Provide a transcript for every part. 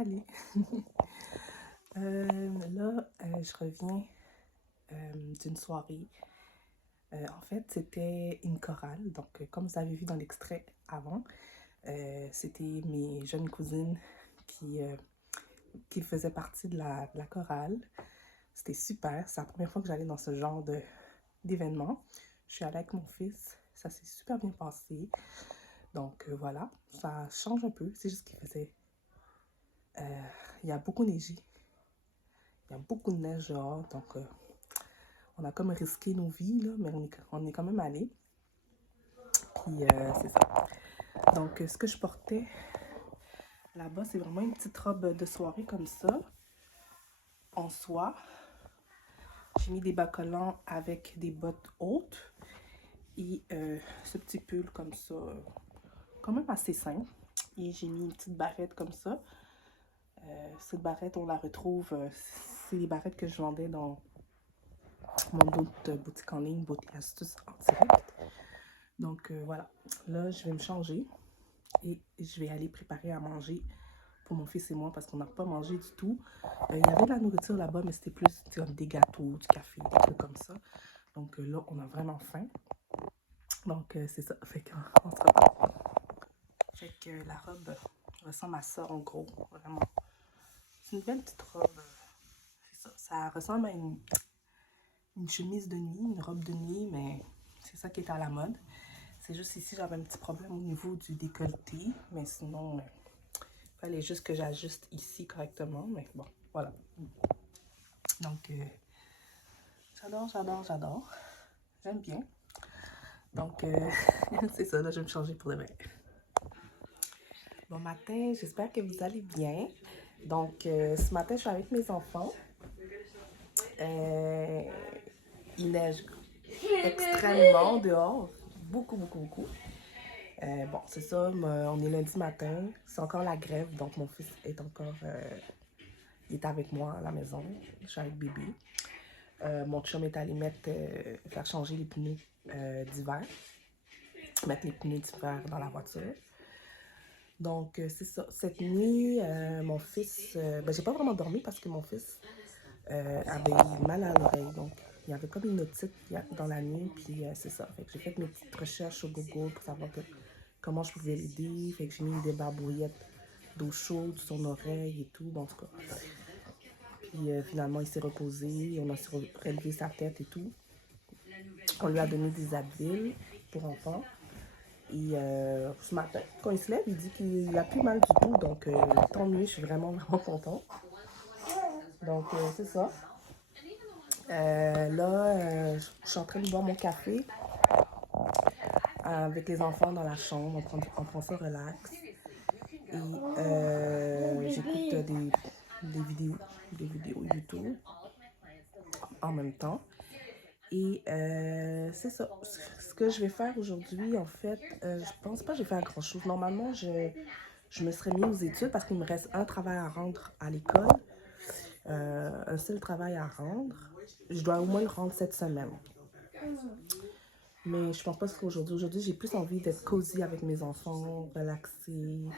Salut! Je reviens d'une soirée. En fait, c'était une chorale. Donc, comme vous avez vu dans l'extrait avant, c'était mes jeunes cousines qui, euh, qui faisaient partie de la chorale. C'était super. C'est la première fois que j'allais dans ce genre d'événement. Je suis allée avec mon fils. Ça s'est super bien passé. Donc, voilà. Ça change un peu. C'est juste qu'il faisait... il y a beaucoup neigé. Il y a beaucoup de neige dehors, donc on a comme risqué nos vies, là, mais on est quand même allé. Puis c'est ça. Donc ce que je portais là-bas, c'est vraiment une petite robe de soirée comme ça, en soie. J'ai mis des bas collants avec des bottes hautes et ce petit pull comme ça, quand même assez simple. Et j'ai mis une petite barrette comme ça. Cette barrette, on la retrouve, c'est les barrettes que je vendais dans mon autre boutique en ligne, Beauté Astuces en direct. Donc voilà, là je vais me changer et je vais aller préparer à manger pour mon fils et moi parce qu'on n'a pas mangé du tout. Il y avait de la nourriture là-bas, mais c'était plus comme des gâteaux, du café, des trucs comme ça. Donc là, on a vraiment faim. Donc c'est ça, fait qu'on se reprend. Fait que la robe ressemble à ça en gros, vraiment. C'est une belle petite robe. C'est ça, ça ressemble à une chemise de nuit, une robe de nuit, mais c'est ça qui est à la mode. C'est juste ici, j'avais un petit problème au niveau du décolleté, mais sinon, il fallait juste que j'ajuste ici correctement, mais bon, voilà. Donc, j'adore. J'aime bien. Donc, c'est ça, là, je vais me changer pour demain. Bon matin, j'espère que vous allez bien. Donc, ce matin, je suis avec mes enfants. Il neige extrêmement dehors, beaucoup. Bon, c'est ça, on est lundi matin, c'est encore la grève, donc mon fils est encore, il est avec moi à la maison, je suis avec bébé. Mon chum est allé faire changer les pneus d'hiver, mettre les pneus d'hiver dans la voiture. Donc, c'est ça, cette nuit, mon fils, j'ai pas vraiment dormi parce que mon fils avait mal à l'oreille, donc il y avait comme une otite dans la nuit, puis c'est ça, fait que j'ai fait mes petites recherches sur Google pour savoir comment je pouvais l'aider. Fait que j'ai mis des barbouillettes d'eau chaude sur son oreille et tout. Bon, en tout cas. Puis finalement, il s'est reposé. On a relevé sa tête et tout. On lui a donné des Advil pour enfants. Et ce matin, quand il se lève, il dit qu'il n'a plus mal du tout. Donc, tant mieux, je suis vraiment contente. Donc, c'est ça. Je suis en train de boire mon café avec les enfants dans la chambre. On prend ça relax. Et j'écoute des vidéos YouTube en même temps. Et c'est ça. Ce que je vais faire aujourd'hui, en fait, je pense pas que je vais faire grand chose. Normalement, je me serais mis aux études parce qu'il me reste un travail à rendre à l'école. Un seul travail à rendre. Je dois au moins le rendre cette semaine. Mais je pense pas que ce sera aujourd'hui. Aujourd'hui, j'ai plus envie d'être cosy avec mes enfants, relaxer.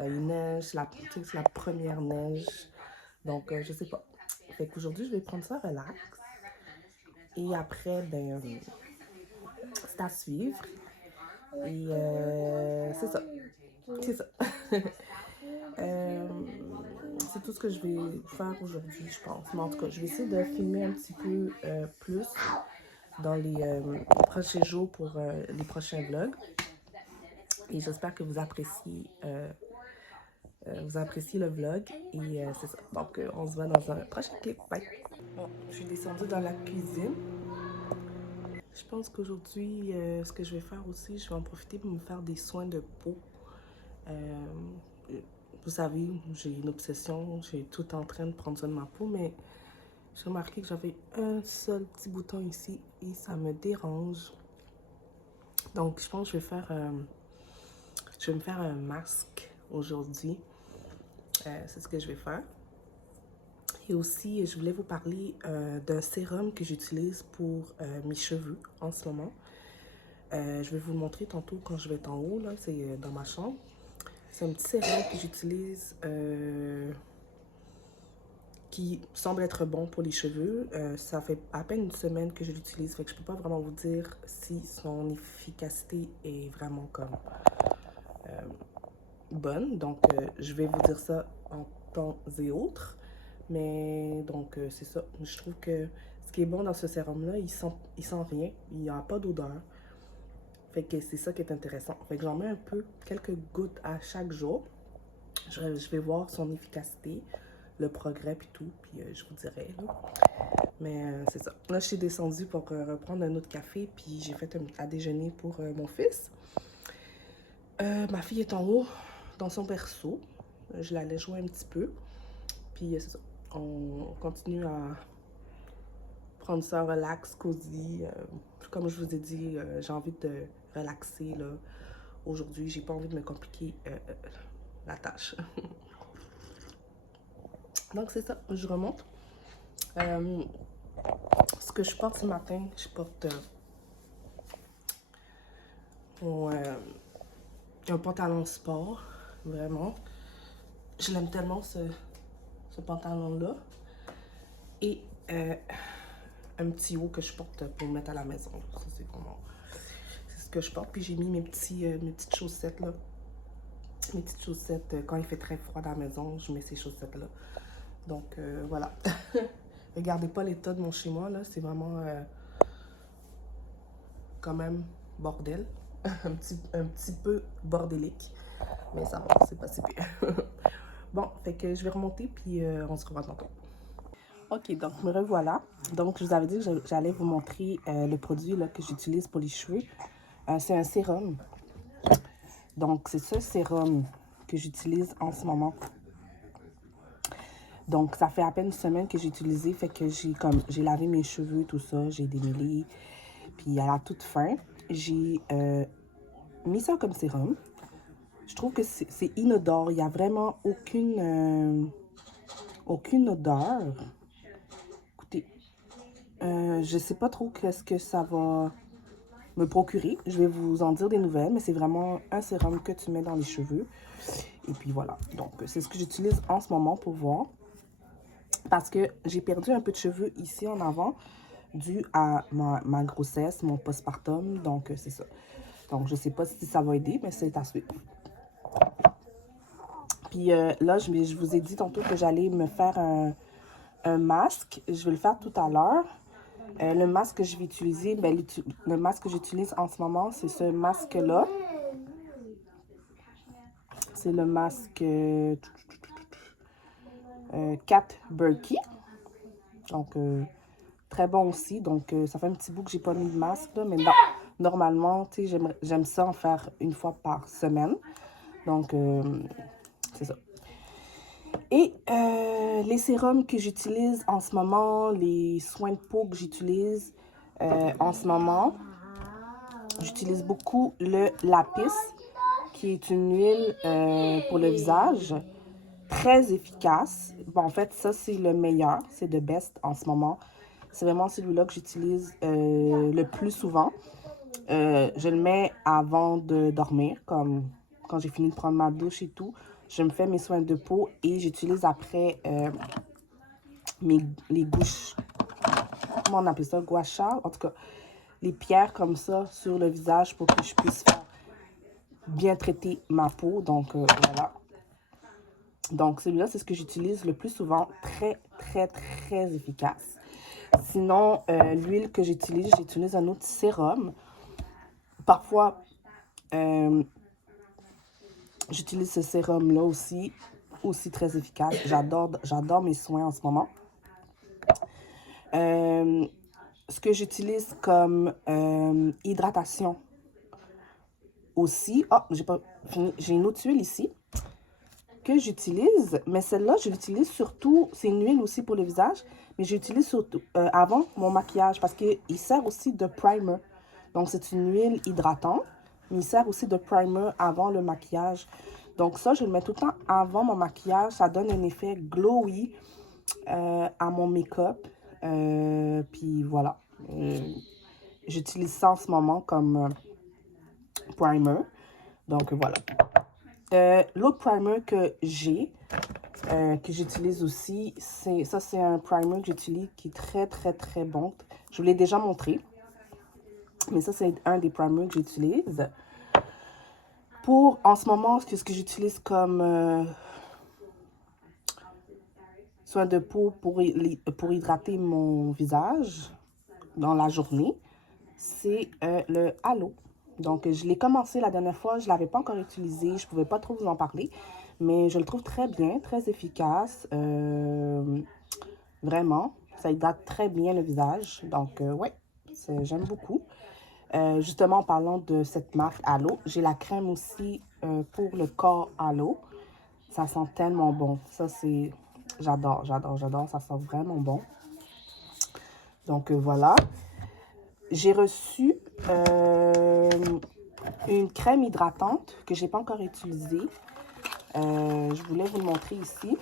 Il neige, c'est la première neige. Donc, je sais pas. Fait qu'aujourd'hui, je vais prendre ça relax. Et après, c'est à suivre. Et c'est ça. C'est ça. C'est tout ce que je vais faire aujourd'hui, je pense. Mais en tout cas, je vais essayer de filmer un petit peu plus dans les prochains jours pour les prochains vlogs. Et j'espère que vous appréciez le vlog. Et c'est ça. Donc, on se voit dans un prochain clip. Bye! Bon, je suis descendue dans la cuisine. Je pense qu'aujourd'hui, ce que je vais faire aussi, je vais en profiter pour me faire des soins de peau. Vous savez, j'ai une obsession, j'ai tout en train de prendre soin de ma peau, mais j'ai remarqué que j'avais un seul petit bouton ici et ça me dérange. Donc, je pense que je vais me faire un masque aujourd'hui. C'est ce que je vais faire. Et aussi, je voulais vous parler d'un sérum que j'utilise pour mes cheveux en ce moment. Je vais vous le montrer tantôt quand je vais être en haut, là, c'est dans ma chambre. C'est un petit sérum que j'utilise qui semble être bon pour les cheveux. Ça fait à peine une semaine que je l'utilise, fait que je peux pas vraiment vous dire si son efficacité est vraiment comme bonne. Donc, je vais vous dire ça en temps et autres. Mais donc, c'est ça. Je trouve que ce qui est bon dans ce sérum-là, il sent rien. Il n'y a pas d'odeur. Fait que c'est ça qui est intéressant. Fait que j'en mets un peu, quelques gouttes à chaque jour. Je vais voir son efficacité, le progrès puis tout, puis je vous dirai. Là. Mais c'est ça. Là, je suis descendue pour reprendre un autre café, puis j'ai fait à déjeuner pour mon fils. Ma fille est en haut, dans son berceau. Je la laisse jouer un petit peu. Puis c'est ça. On continue à prendre ça relax, cosy. Comme je vous ai dit, j'ai envie de relaxer là. Aujourd'hui, j'ai pas envie de me compliquer la tâche. Donc c'est ça, je remonte. Ce que je porte ce matin, je porte un pantalon sport, vraiment. Je l'aime tellement ce pantalon-là. Et un petit haut que je porte pour mettre à la maison. Ça, c'est ce que je porte. Puis j'ai mis mes petites chaussettes là. Mes petites chaussettes, quand il fait très froid dans la maison, je mets ces chaussettes-là. Donc, voilà. Regardez pas l'état de mon chez-moi, là. C'est vraiment quand même bordel. un petit peu bordélique. Mais ça va, c'est pas si pire. Bon, fait que je vais remonter, puis on se revoit tantôt. Ok, donc me revoilà. Donc, je vous avais dit que j'allais vous montrer le produit là, que j'utilise pour les cheveux. C'est un sérum. Donc, c'est ce sérum que j'utilise en ce moment. Donc, ça fait à peine une semaine que j'ai utilisé. Fait que j'ai lavé mes cheveux, tout ça. J'ai démêlé. Puis, à la toute fin, j'ai mis ça comme sérum. Je trouve que c'est inodore. Il n'y a vraiment aucune odeur. Écoutez, je ne sais pas trop qu'est-ce que ça va me procurer. Je vais vous en dire des nouvelles, mais c'est vraiment un sérum que tu mets dans les cheveux. Et puis voilà. Donc, c'est ce que j'utilise en ce moment pour voir. Parce que j'ai perdu un peu de cheveux ici en avant dû à ma grossesse, mon postpartum. Donc, c'est ça. Donc, je ne sais pas si ça va aider, mais c'est à suivre. Puis là, je vous ai dit tantôt que j'allais me faire un masque. Je vais le faire tout à l'heure. Le masque que je vais utiliser, ben, le masque que j'utilise en ce moment, c'est ce masque-là. C'est le masque Cat Berkey. Donc, très bon aussi. Donc, ça fait un petit bout que j'ai pas mis de masque, là, mais non, normalement, tu sais, j'aime ça en faire une fois par semaine. Donc, c'est ça. Et les sérums que j'utilise en ce moment, les soins de peau que j'utilise en ce moment, j'utilise beaucoup le Lapis, qui est une huile pour le visage, très efficace. Bon, en fait, ça, c'est le meilleur, c'est le best en ce moment. C'est vraiment celui-là que j'utilise le plus souvent. Je le mets avant de dormir, comme quand j'ai fini de prendre ma douche et tout. Je me fais mes soins de peau et j'utilise après les gouaches, comment on appelle ça, gua sha, en tout cas, les pierres comme ça sur le visage pour que je puisse faire bien traiter ma peau. Donc, voilà. Donc, celui-là, c'est ce que j'utilise le plus souvent. Très, très, très efficace. Sinon, l'huile que j'utilise un autre sérum. Parfois, j'utilise ce sérum-là aussi très efficace. J'adore mes soins en ce moment. Ce que j'utilise comme hydratation aussi. Oh, j'ai pas fini. J'ai une autre huile ici que j'utilise, mais celle-là, je l'utilise surtout, c'est une huile aussi pour le visage, mais j'utilise surtout avant mon maquillage parce qu'il sert aussi de primer. Donc, c'est une huile hydratante, mais il sert aussi de primer avant le maquillage. Donc, ça, je le mets tout le temps avant mon maquillage. Ça donne un effet glowy à mon make-up. Puis, voilà. J'utilise ça en ce moment comme primer. Donc, voilà. L'autre primer que j'utilise aussi, c'est un primer que j'utilise qui est très bon. Je vous l'ai déjà montré, mais ça, c'est un des primers que j'utilise. Pour, en ce moment, ce que j'utilise comme soin de peau pour hydrater mon visage dans la journée, c'est le Halo. Donc, je l'ai commencé la dernière fois, je ne l'avais pas encore utilisé, je ne pouvais pas trop vous en parler, mais je le trouve très bien, très efficace. Vraiment, ça hydrate très bien le visage. Donc, ouais, j'aime beaucoup. Justement, en parlant de cette marque Halo, j'ai la crème aussi pour le corps Halo. Ça sent tellement bon. Ça, c'est... J'adore. Ça sent vraiment bon. Donc, voilà. J'ai reçu une crème hydratante que je n'ai pas encore utilisée. Je voulais vous le montrer ici.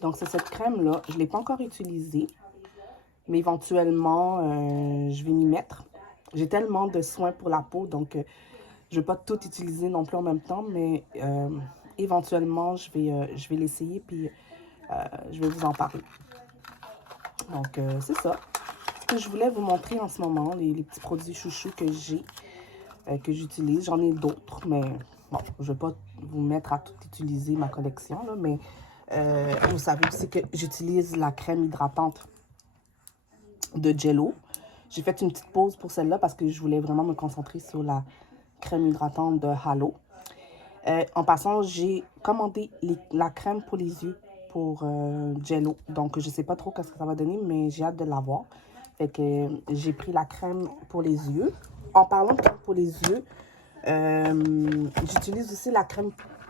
Donc, c'est cette crème-là. Je ne l'ai pas encore utilisée. Mais éventuellement, je vais m'y mettre. J'ai tellement de soins pour la peau, donc je ne vais pas tout utiliser non plus en même temps, mais éventuellement, je vais l'essayer, puis je vais vous en parler. Donc, c'est ça. Ce que je voulais vous montrer en ce moment, les petits produits chouchous que j'ai, que j'utilise. J'en ai d'autres, mais bon, je ne vais pas vous mettre à tout utiliser ma collection, là, mais vous savez aussi que j'utilise la crème hydratante de Jello. J'ai fait une petite pause pour celle-là parce que je voulais vraiment me concentrer sur la crème hydratante de Halo. En passant, j'ai commandé la crème pour les yeux pour Jello. Donc, je ne sais pas trop ce que ça va donner, mais j'ai hâte de l'avoir. Fait que j'ai pris la crème pour les yeux. En parlant de crème pour les yeux, j'utilise aussi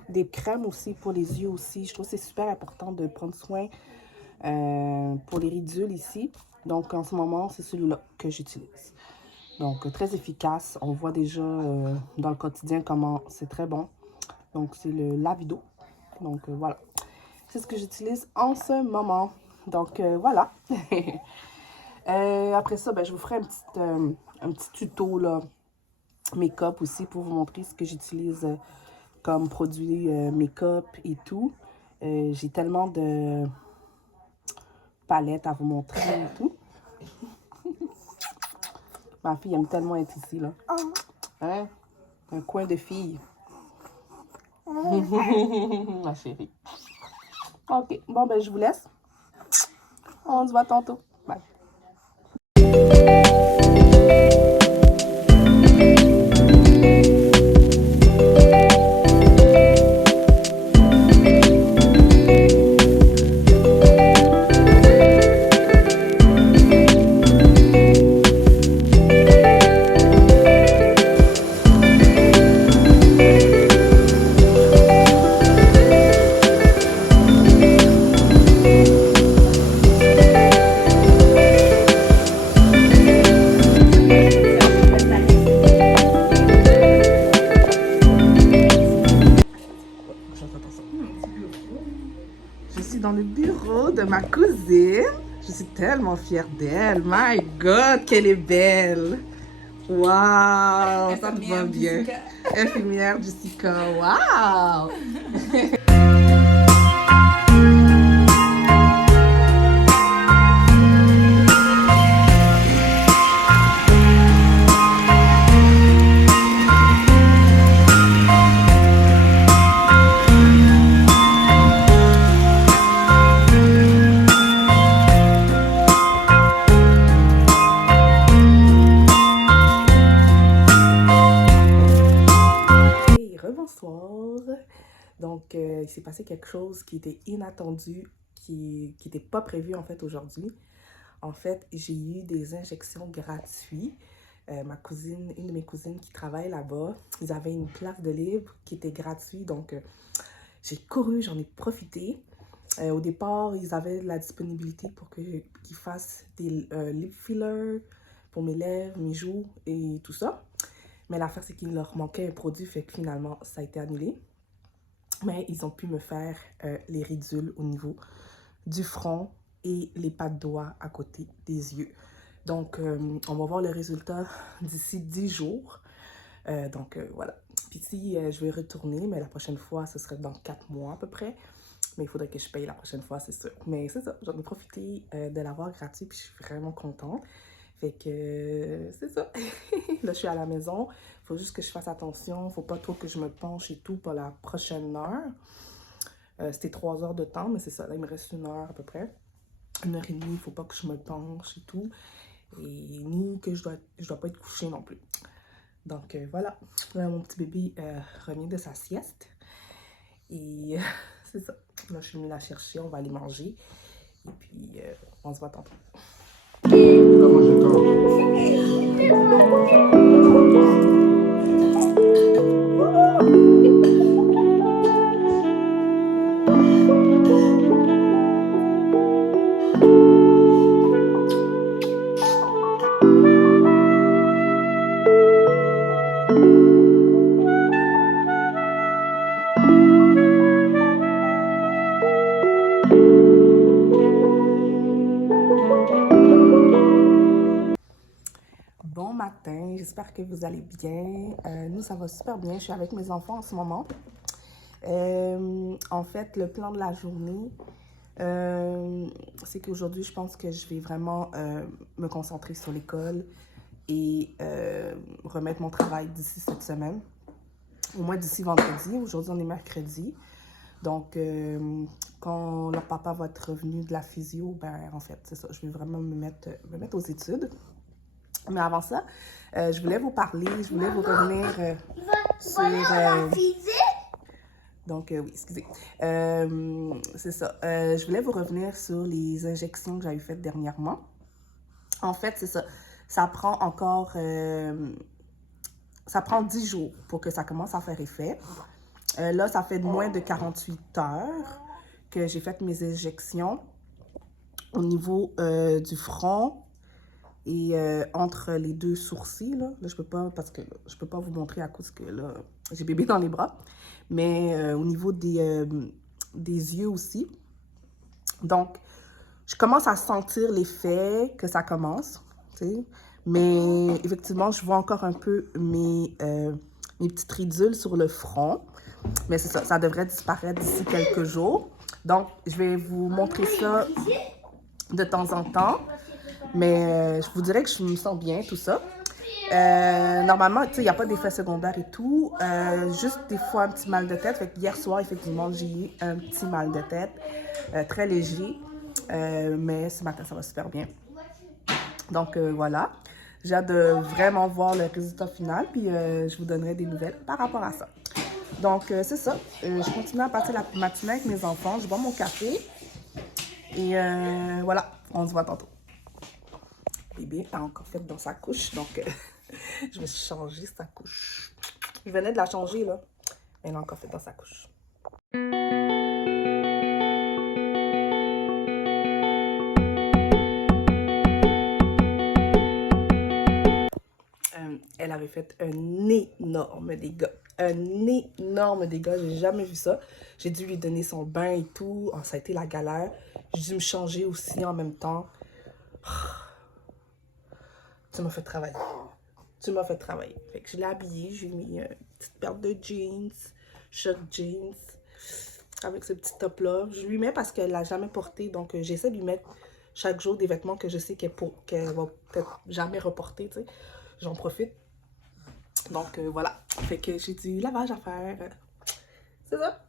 des crèmes aussi pour les yeux aussi. Je trouve que c'est super important de prendre soin pour les ridules ici. Donc, en ce moment, c'est celui-là que j'utilise. Donc, très efficace. On voit déjà dans le quotidien comment c'est très bon. Donc, c'est le Lavido. Donc, voilà. C'est ce que j'utilise en ce moment. Donc, voilà. Après ça, ben, je vous ferai un petit tuto là, make-up aussi pour vous montrer ce que j'utilise comme produit make-up et tout. J'ai tellement de palettes à vous montrer et tout. Ma fille aime tellement être ici, là. Hein? Un coin de fille. Ma chérie. Ok, bon, ben, je vous laisse. On se voit tantôt. Bye. Je suis dans le bureau de ma cousine. Je suis tellement fière d'elle. My God, qu'elle est belle. Wow, ça te va bien. Infirmière Jessica, wow. Rebonsoir. Donc, il s'est passé quelque chose qui était inattendu, qui n'était pas prévu en fait aujourd'hui. En fait, j'ai eu des injections gratuites. Ma cousine, une de mes cousines qui travaille là-bas, ils avaient une place de libre qui était gratuite. Donc, j'ai couru, j'en ai profité. Au départ, ils avaient la disponibilité pour qu'ils fassent des lip fillers pour mes lèvres, mes joues et tout ça. Mais l'affaire, c'est qu'il leur manquait un produit, fait que finalement, ça a été annulé. Mais ils ont pu me faire les ridules au niveau du front et les pattes de doigts à côté des yeux. Donc, on va voir le résultat d'ici 10 jours. Voilà. Puis si je vais retourner, mais la prochaine fois, ce serait dans 4 mois à peu près. Mais il faudrait que je paye la prochaine fois, c'est sûr. Mais c'est ça, j'en ai profité de l'avoir gratuit, puis je suis vraiment contente. Fait que c'est ça. Là, je suis à la maison. Il faut juste que je fasse attention. Il ne faut pas trop que je me penche et tout pour la prochaine heure. C'était 3 heures de temps, mais c'est ça. Là, il me reste 1 heure à peu près. 1 heure et demie, il ne faut pas que je me penche et tout. Et ni que je dois pas être couchée non plus. Donc voilà. Là, mon petit bébé revient de sa sieste. Et c'est ça. Là, je suis venue la chercher. On va aller manger. Et puis, on se voit tantôt. Bon matin, j'espère que vous allez bien. Nous, ça va super bien. Je suis avec mes enfants en ce moment. En fait, le plan de la journée, c'est qu'aujourd'hui, je pense que je vais vraiment me concentrer sur l'école et remettre mon travail d'ici cette semaine. Au moins d'ici vendredi. Aujourd'hui, on est mercredi. Donc, quand leur papa va être revenu de la physio, ben en fait, c'est ça. Je vais vraiment me mettre aux études. Mais avant ça, je voulais vous parler, je voulais vous revenir sur... Donc, oui, excusez. C'est ça. Je voulais vous revenir sur les injections que j'avais faites dernièrement. En fait, c'est ça. Ça prend encore... ça prend 10 jours pour que ça commence à faire effet. Là, ça fait moins de 48 heures que j'ai fait mes injections au niveau du front et entre les 2 sourcils. Là, je peux pas, parce que là, je peux pas vous montrer à cause que là, j'ai bébé dans les bras. Mais au niveau des yeux aussi. Donc, je commence à sentir l'effet que ça commence, tu sais. Mais effectivement, je vois encore un peu mes petites ridules sur le front. Mais c'est ça, ça devrait disparaître d'ici quelques jours. Donc, je vais vous montrer ça de temps en temps. Mais je vous dirais que je me sens bien, tout ça. Normalement, tu sais, il n'y a pas d'effet secondaire et tout. Juste des fois un petit mal de tête. Fait que hier soir, effectivement, j'ai eu un petit mal de tête. Très léger. Mais ce matin, ça va super bien. Donc, voilà. J'ai hâte de vraiment voir le résultat final. Puis, je vous donnerai des nouvelles par rapport à ça. Donc, c'est ça. Je continue à passer la matinée avec mes enfants. Je bois mon café. Et voilà, on se voit tantôt. Bébé a encore fait dans sa couche. Donc, je vais changer sa couche. Je venais de la changer, là. Elle a encore fait dans sa couche. Elle avait fait un énorme dégât. Un énorme dégât. J'ai jamais vu ça. J'ai dû lui donner son bain et tout. Oh, ça a été la galère. J'ai dû me changer aussi en même temps. Tu m'as fait travailler. Tu m'as fait travailler. Fait que je l'ai habillée. J'ai mis une petite paire de jeans. Short jeans. Avec ce petit top-là. Je lui mets parce qu'elle l'a jamais porté. Donc, j'essaie de lui mettre chaque jour des vêtements que je sais qu'elle va peut-être jamais reporter, tu sais. J'en profite. Donc, voilà. Fait que j'ai du lavage à faire. C'est ça.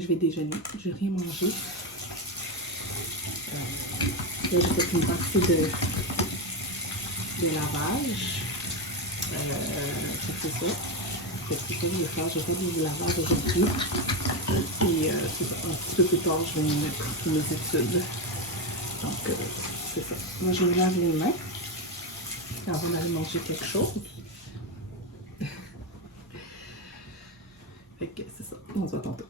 je vais déjeuner. J'ai rien mangé. Là, j'ai fait une partie de lavage. C'est ça. C'est ce que je vais faire. Je vais faire du lavage aujourd'hui. Et c'est ça. Un petit peu plus tard, je vais me mettre mes études. Donc, c'est ça. Moi, je me lave les mains avant d'aller manger quelque chose. Fait que c'est ça. On se voit tantôt.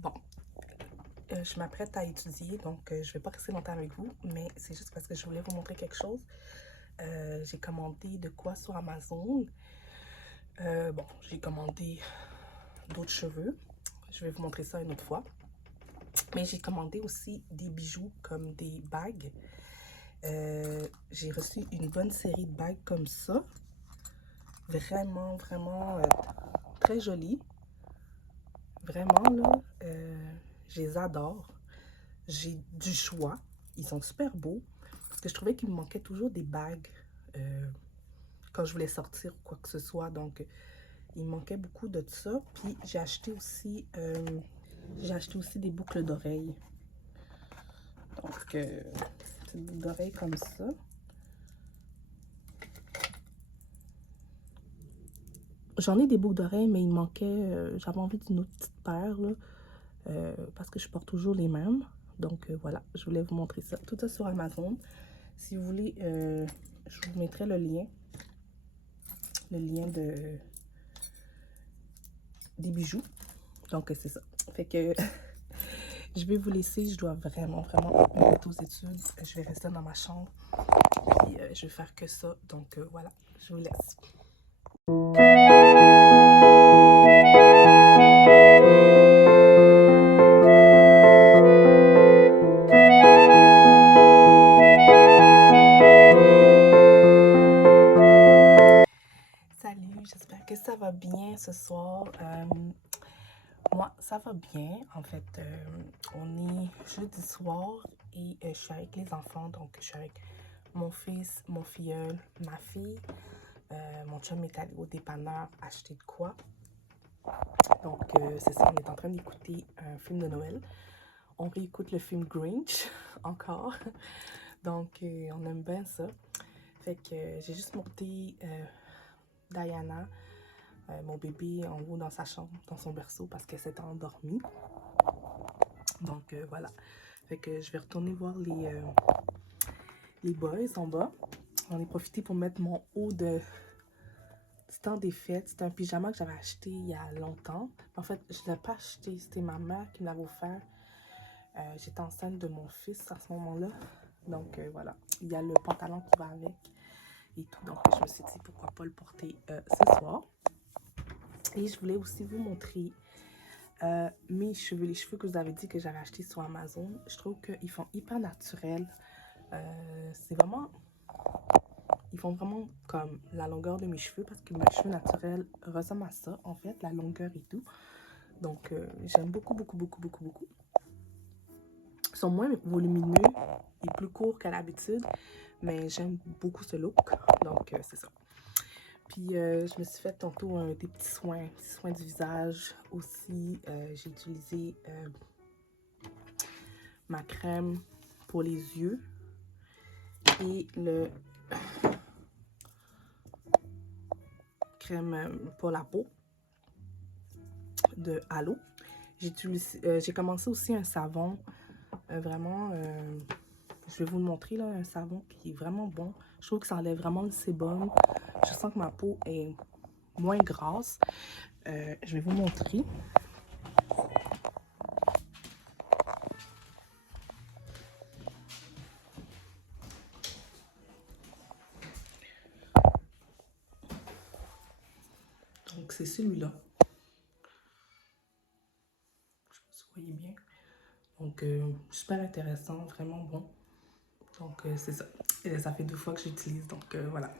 Bon, je m'apprête à étudier, donc je vais pas rester longtemps avec vous, mais c'est juste parce que je voulais vous montrer quelque chose. J'ai commandé de quoi sur Amazon. Bon, j'ai commandé d'autres cheveux. Je vais vous montrer ça une autre fois. Mais j'ai commandé aussi des bijoux comme des bagues. J'ai reçu une bonne série de bagues comme ça. Vraiment, vraiment très jolies. Vraiment, là, je les adore. J'ai du choix. Ils sont super beaux. Parce que je trouvais qu'il me manquait toujours des bagues quand je voulais sortir ou quoi que ce soit. Donc, il me manquait beaucoup de ça. Puis, j'ai acheté aussi des boucles d'oreilles. Donc, petites boucles d'oreilles comme ça. J'en ai des boucles d'oreilles, mais il me manquait... j'avais envie d'une autre petite paire, là. Parce que je porte toujours les mêmes. Donc, voilà, je voulais vous montrer ça. Tout ça sur Amazon. Si vous voulez, je vous mettrai le lien. Le lien des bijoux. Donc, c'est ça. Fait que je vais vous laisser. Je dois vraiment, vraiment me mettre aux études. Je vais rester dans ma chambre. Puis, je vais faire que ça. Donc, voilà, je vous laisse. Salut, j'espère que ça va bien ce soir. Moi, ça va bien. En fait, on est jeudi soir et je suis avec les enfants. Donc, je suis avec mon fils, mon filleul, ma fille. Mon chum est allé au dépanneur acheter de quoi. Donc, c'est ça, on est en train d'écouter un film de Noël. on réécoute le film Grinch encore. Donc, on aime bien ça. Fait que j'ai juste monté Diana, mon bébé, en haut dans sa chambre, dans son berceau, parce qu'elle s'est endormie. Donc, voilà. Fait que je vais retourner voir les boys en bas. J'en ai profité pour mettre mon haut du temps des fêtes. C'était un pyjama que j'avais acheté il y a longtemps. En fait, je ne l'ai pas acheté. C'était ma mère qui me l'avait offert. J'étais enceinte de mon fils à ce moment-là. Donc, voilà. Il y a le pantalon qui va avec et tout. Donc, je me suis dit, pourquoi pas le porter ce soir. Et je voulais aussi vous montrer mes cheveux. Les cheveux que vous avez dit que j'avais achetés sur Amazon. Je trouve qu'ils font hyper naturels. C'est vraiment... Ils font vraiment comme la longueur de mes cheveux parce que mes cheveux naturels ressemblent à ça, en fait, la longueur et tout. Donc, j'aime beaucoup, beaucoup, beaucoup, beaucoup, beaucoup. Ils sont moins volumineux et plus courts qu'à l'habitude, mais j'aime beaucoup ce look. Donc, c'est ça. Puis, je me suis fait tantôt des petits soins du visage aussi. J'ai utilisé ma crème pour les yeux et le crème pour la peau de Halo. J'ai commencé aussi un savon, vraiment, je vais vous le montrer, là, un savon qui est vraiment bon. Je trouve que ça enlève vraiment le sébum. Je sens que ma peau est moins grasse. Je vais vous montrer. Donc, c'est celui-là. Je sais pas si vous voyez bien. Donc, super intéressant, vraiment bon. Donc, c'est ça. Et ça fait 2 fois que j'utilise, donc voilà.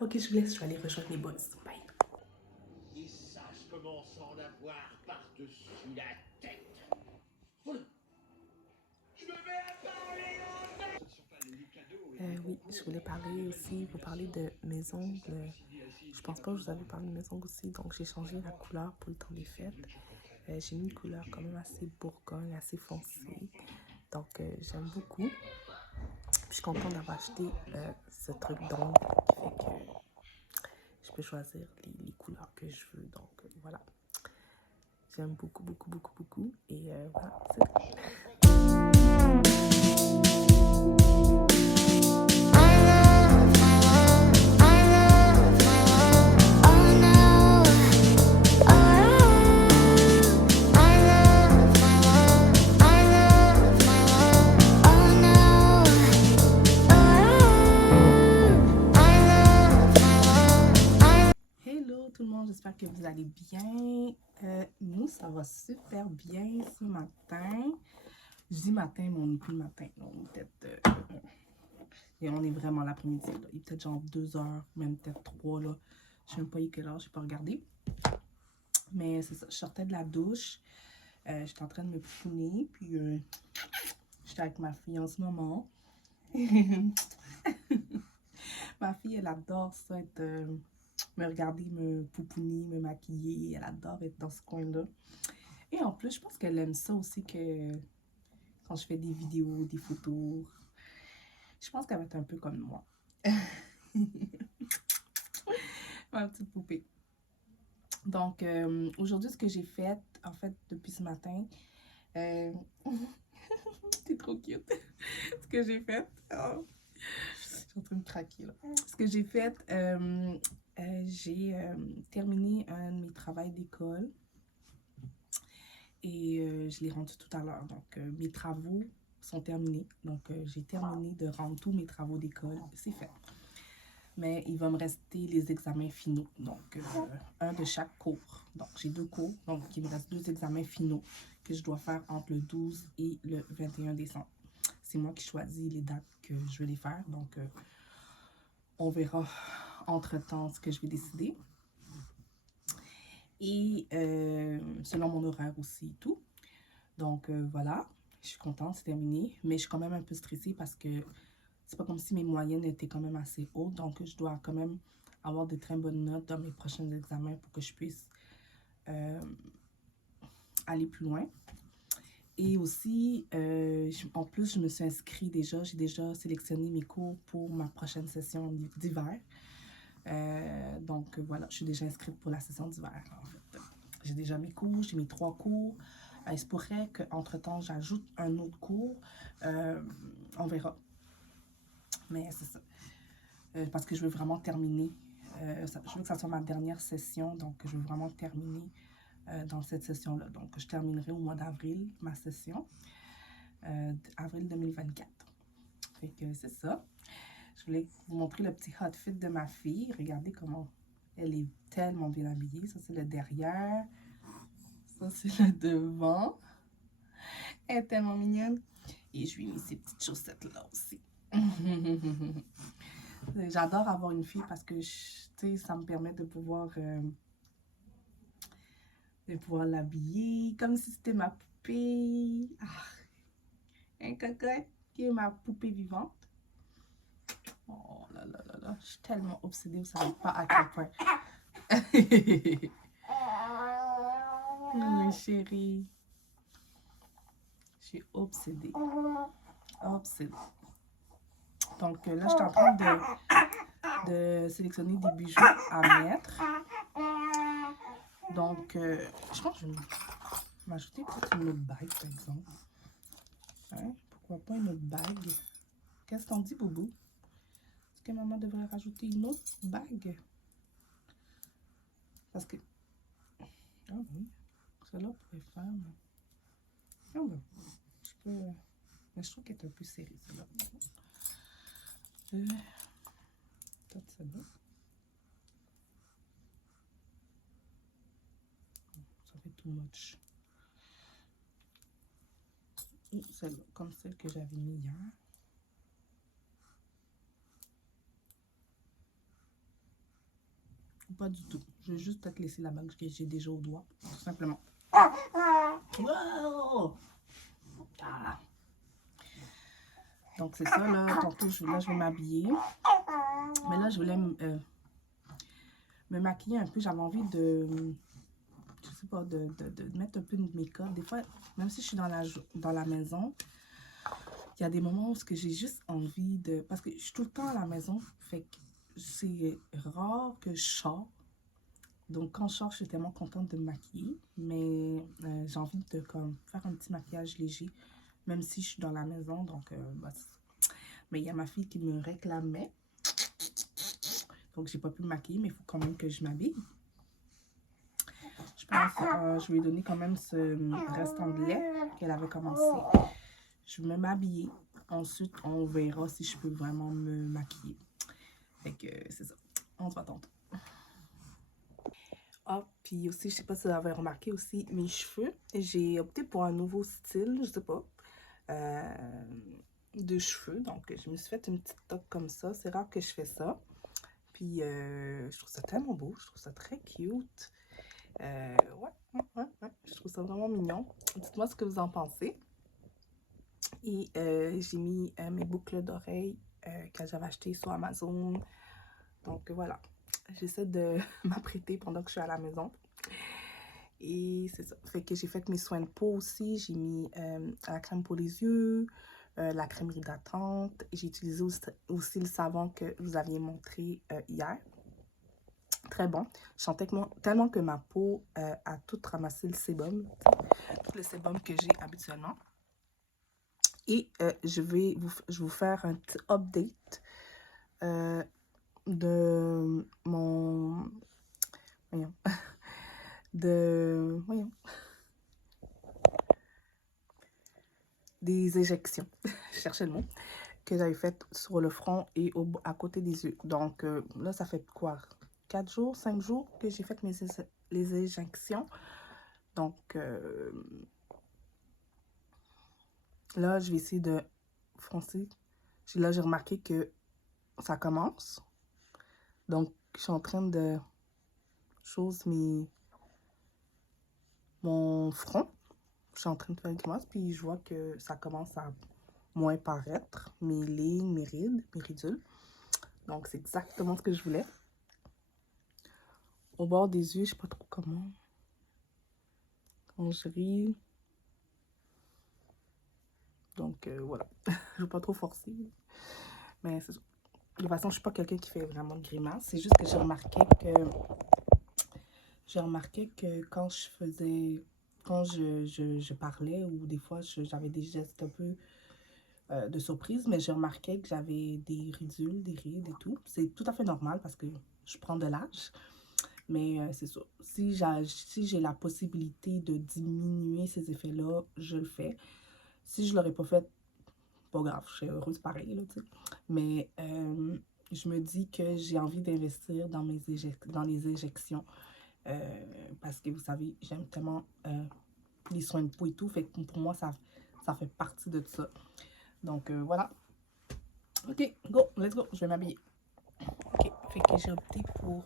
Ok, je vous laisse, je vais aller rejoindre les boys. Bye. Ils sachent comment s'en avoir par-dessus la tête. Je me mets à parler en fait. Ce ne sont pas les cadeaux. Oui, je voulais parler aussi, vous parler de mes ongles. Je pense pas que je vous avais parlé de mes ongles aussi, donc j'ai changé la couleur pour le temps des fêtes. J'ai mis une couleur quand même assez bourgogne, assez foncée. Donc, j'aime beaucoup. Puis, je suis contente d'avoir acheté ce truc d'ongles qui fait que je peux choisir les couleurs que je veux. Donc, voilà. J'aime beaucoup, beaucoup, beaucoup, beaucoup. Et voilà, c'est tout. Hello tout le monde, j'espère que vous allez bien. Nous, ça va super bien ce matin. Je dis matin, mais on n'est plus le matin. On est peut-être... et on est vraiment l'après-midi. Il est peut-être genre 2 heures, même peut-être 3 là. Je sais même pas quelle heure, j'ai pas regardé. Mais c'est ça, je sortais de la douche. J'étais en train de me pouponner. Puis j'étais avec ma fille en ce moment. Ma fille, elle adore ça, me regarder, me pouponner, me maquiller. Elle adore être dans ce coin-là. Et en plus, je pense qu'elle aime ça aussi que quand je fais des vidéos, des photos. Je pense qu'elle va être un peu comme moi. Ma petite poupée. Donc, aujourd'hui, ce que j'ai fait, en fait, depuis ce matin, t'es trop cute. Ce que j'ai fait, oh, je suis en train de craquer là. Ce que j'ai fait, j'ai terminé un de mes travaux d'école et je l'ai rendu tout à l'heure. Donc, mes travaux sont terminés. Donc, j'ai terminé de rendre tous mes travaux d'école. C'est fait. Mais il va me rester les examens finaux. Donc, un de chaque cours. Donc, j'ai 2 cours. Donc, il me reste 2 examens finaux que je dois faire entre le 12 et le 21 décembre. C'est moi qui choisis les dates que je vais les faire. Donc, on verra entre-temps ce que je vais décider. Et selon mon horaire aussi et tout. Donc, voilà. Je suis contente, c'est terminé. Mais je suis quand même un peu stressée parce que c'est pas comme si mes moyennes étaient quand même assez hautes. Donc, je dois quand même avoir de très bonnes notes dans mes prochains examens pour que je puisse aller plus loin. Et aussi, en plus, je me suis inscrite déjà, j'ai déjà sélectionné mes cours pour ma prochaine session d'hiver. Donc voilà, je suis déjà inscrite pour la session d'hiver en fait. J'ai déjà mes cours, j'ai mes 3 cours. Il se pourrait qu'entre-temps, j'ajoute un autre cours. On verra. Mais c'est ça. Parce que je veux vraiment terminer. Je veux que ça soit ma dernière session, donc je veux vraiment terminer dans cette session-là. Donc je terminerai au mois d'avril ma session, avril 2024. Fait que c'est ça. Je voulais vous montrer le petit outfit de ma fille. Regardez comment elle est tellement bien habillée. Ça, c'est le derrière. Ça, c'est le devant. Elle est tellement mignonne. Et je lui ai mis ces petites chaussettes-là aussi. J'adore avoir une fille parce que, tu sais, ça me permet de pouvoir l'habiller comme si c'était ma poupée. Ah, un cocotte qui est ma poupée vivante. Oh là là là là, je suis tellement obsédée, vous savez pas à quel point. Oui, chérie. Je suis obsédée. Obsédée. Donc là, je suis en train de sélectionner des bijoux à mettre. Donc, je pense que je vais m'ajouter peut-être une autre bague, par exemple. Hein? Pourquoi pas une autre bague? Qu'est-ce que t'en dis, Boubou? Est-ce que maman devrait rajouter une autre bague? Parce que... Ah oui, cela pourrait faire... Ah ben, je peux... Mais je trouve qu'elle est un peu serrée, celle-là. Peut-être celle-là. Ça fait too much. Ou celle-là, comme celle que j'avais mis hier. Ou pas du tout. Je vais juste peut-être laisser la bague que j'ai déjà au doigt, tout simplement. Wow! Ah. Donc c'est ça, là, tantôt, je vais m'habiller. Mais là, je voulais me maquiller un peu. J'avais envie de, je sais pas, de mettre un peu de make-up. Des fois, même si je suis dans la maison, il y a des moments où j'ai juste envie de... Parce que je suis tout le temps à la maison, fait que c'est rare que je sors. Donc, quand je sors, je suis tellement contente de me maquiller. Mais j'ai envie de faire un petit maquillage léger, même si je suis dans la maison. Donc, bah, mais il y a ma fille qui me réclamait. Donc, j'ai pas pu me maquiller, mais il faut quand même que je m'habille. Je pense je vais lui donner quand même ce restant de lait qu'elle avait commencé. Je vais m'habiller. Ensuite, on verra si je peux vraiment me maquiller. Fait que c'est ça. On se voit tantôt. Ah, puis aussi, je sais pas si vous avez remarqué aussi, mes cheveux. J'ai opté pour un nouveau style, je sais pas, de cheveux. Donc, je me suis fait une petite toque comme ça. C'est rare que je fais ça. Puis, je trouve ça tellement beau. Je trouve ça très cute. Ouais. Je trouve ça vraiment mignon. Dites-moi ce que vous en pensez. Et j'ai mis mes boucles d'oreilles que j'avais achetées sur Amazon. Donc, voilà. J'essaie de m'apprêter pendant que je suis à la maison. Et c'est ça. Fait que j'ai fait mes soins de peau aussi. J'ai mis la crème pour les yeux, la crème hydratante. J'ai utilisé aussi le savon que vous aviez montré hier. Très bon. Je sentais tellement que ma peau a tout ramassé le sébum. Tout le sébum que j'ai habituellement. Et je vais vous faire un petit update de mon... Voyons. Voyons. Des éjections. Je cherchais le mot. Que j'avais fait sur le front et à côté des yeux. Donc là, ça fait quoi? 4 jours, 5 jours que j'ai fait les éjections. Donc là, je vais essayer de froncer. Là, j'ai remarqué que ça commence. Donc, je suis en train de chose mon front. Je suis en train de faire une grimace, puis je vois que ça commence à moins paraître. Mes lignes, mes rides, mes ridules. Donc, c'est exactement ce que je voulais. Au bord des yeux, je sais pas trop comment. Quand je ris. Donc, voilà. Je ne veux pas trop forcer. Mais c'est ça. De toute façon, je ne suis pas quelqu'un qui fait vraiment de grimaces. C'est juste que j'ai remarqué que quand je faisais, quand je parlais, ou des fois j'avais des gestes un peu de surprise, mais j'ai remarqué que j'avais des ridules, des rides et tout. C'est tout à fait normal parce que je prends de l'âge. Mais c'est ça. Si j'ai la possibilité de diminuer ces effets-là, je le fais. Si je ne l'aurais pas fait, pas grave, je serais heureuse pareil, là, tu sais. Mais je me dis que j'ai envie d'investir dans les injections. Parce que vous savez, j'aime tellement les soins de peau et tout. Fait que pour moi, ça fait partie de ça. Donc voilà. Ok, go, let's go. Je vais m'habiller. Ok, fait que j'ai opté pour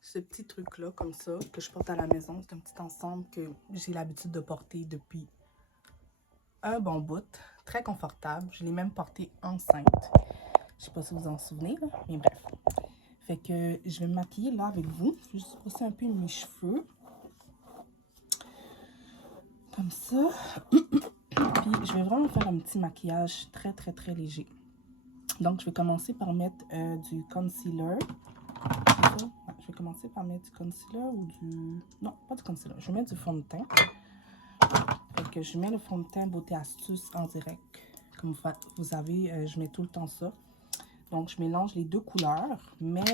ce petit truc-là, comme ça, que je porte à la maison. C'est un petit ensemble que j'ai l'habitude de porter depuis un bon bout. Très confortable. Je l'ai même porté enceinte. Je sais pas si vous en souvenez, là, mais bref. Fait que je vais me maquiller là avec vous. Je vais juste brosser un peu mes cheveux. Comme ça. Puis je vais vraiment faire un petit maquillage très très très léger. Donc je vais commencer par mettre du concealer. C'est ça? Ouais, je vais commencer par mettre du concealer ou du... Non, pas du concealer. Je vais mettre du fond de teint. Fait que je mets le fond de teint Beauté Astuce en direct. Comme vous savez, je mets tout le temps ça. Donc je mélange les deux couleurs. Mais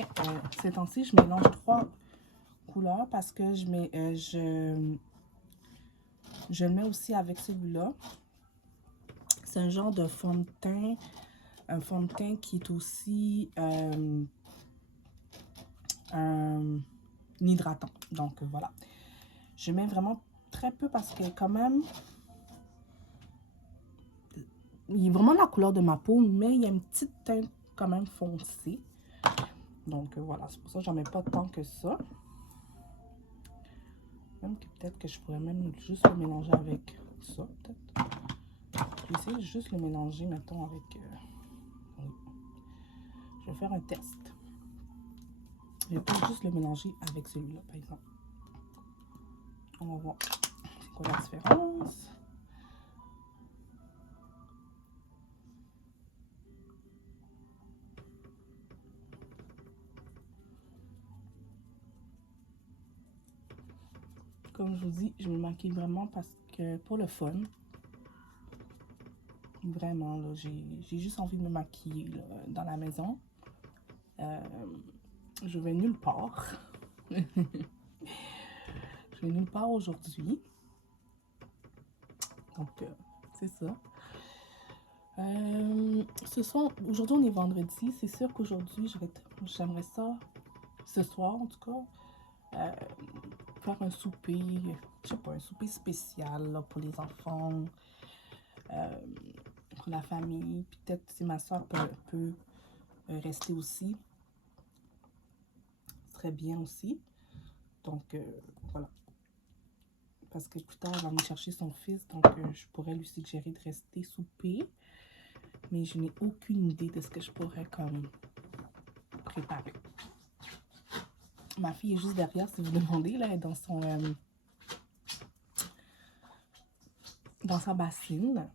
ces temps-ci, je mélange 3 couleurs parce que je le mets aussi avec celui-là. C'est un genre de fond de teint. Un fond de teint qui est aussi un hydratant. Donc voilà. Je mets vraiment très peu parce que quand même, il est vraiment la couleur de ma peau, mais il y a une petite teinte quand même foncée. Donc voilà, c'est pour ça que j'en mets pas tant que ça. Même que peut-être que je pourrais même juste le mélanger avec ça, peut-être. Je vais essayer de juste le mélanger, mettons, avec... oui. Je vais faire un test. Je vais pas juste le mélanger avec celui-là, par exemple. On va voir c'est quoi la différence. Comme je vous dis, je me maquille vraiment parce que pour le fun. Vraiment, là, j'ai juste envie de me maquiller là, dans la maison. Je vais nulle part. Je vais nulle part aujourd'hui. Donc, c'est ça. Aujourd'hui, on est vendredi. C'est sûr qu'aujourd'hui, j'aimerais ça, ce soir en tout cas, faire un souper, je sais pas, un souper spécial là, pour les enfants, pour la famille. Puis peut-être si ma soeur peut rester aussi, ce serait bien aussi. Donc, voilà. Parce que plus tard, elle va venir chercher son fils, donc je pourrais lui suggérer de rester souper. Mais je n'ai aucune idée de ce que je pourrais comme préparer. Ma fille est juste derrière, si vous demandez, là, elle est dans sa bassine.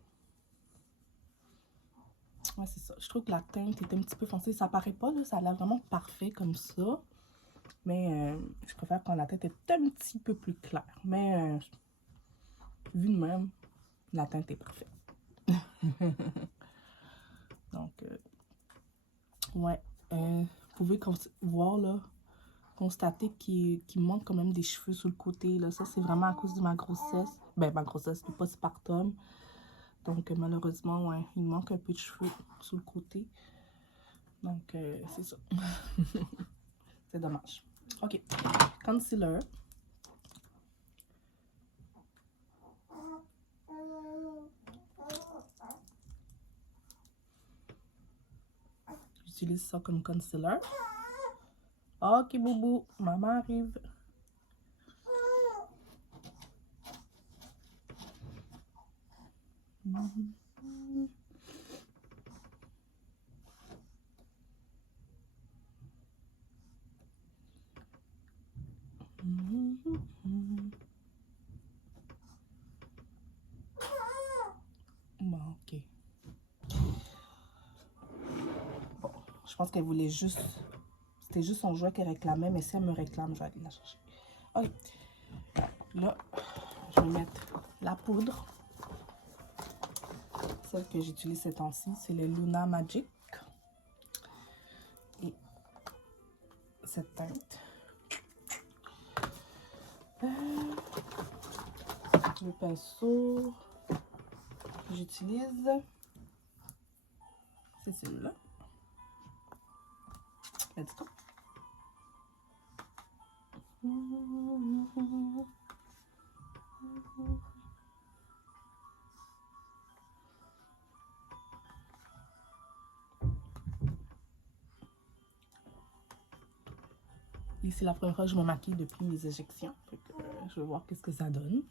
Ouais, c'est ça. Je trouve que la teinte est un petit peu foncée. Ça paraît pas, là, ça a l'air vraiment parfait comme ça. Mais je préfère quand la teinte est un petit peu plus claire. Mais vu de même, la teinte est parfaite. Donc, ouais. Vous pouvez voir, là, constater qu'il me manque quand même des cheveux sur le côté. Là. Ça, c'est vraiment à cause de ma grossesse. Ben, ma grossesse, le postpartum. Donc, malheureusement, ouais, il manque un peu de cheveux sur le côté. Donc, c'est ça. C'est dommage. OK. Concealer. J'utilise ça comme concealer. OK, boubou. Maman arrive. pense qu'elle voulait juste... C'était juste son jouet qu'elle réclamait, mais si elle me réclame, je vais aller la chercher. Ok. Là, je vais mettre la poudre. Celle que j'utilise ces temps-ci, c'est le Luna Magic. Et cette teinte. Le pinceau que j'utilise, c'est celui-là. Let's go. Et c'est la première fois que je me maquille depuis mes éjections. Je vais voir qu'est-ce que ça donne.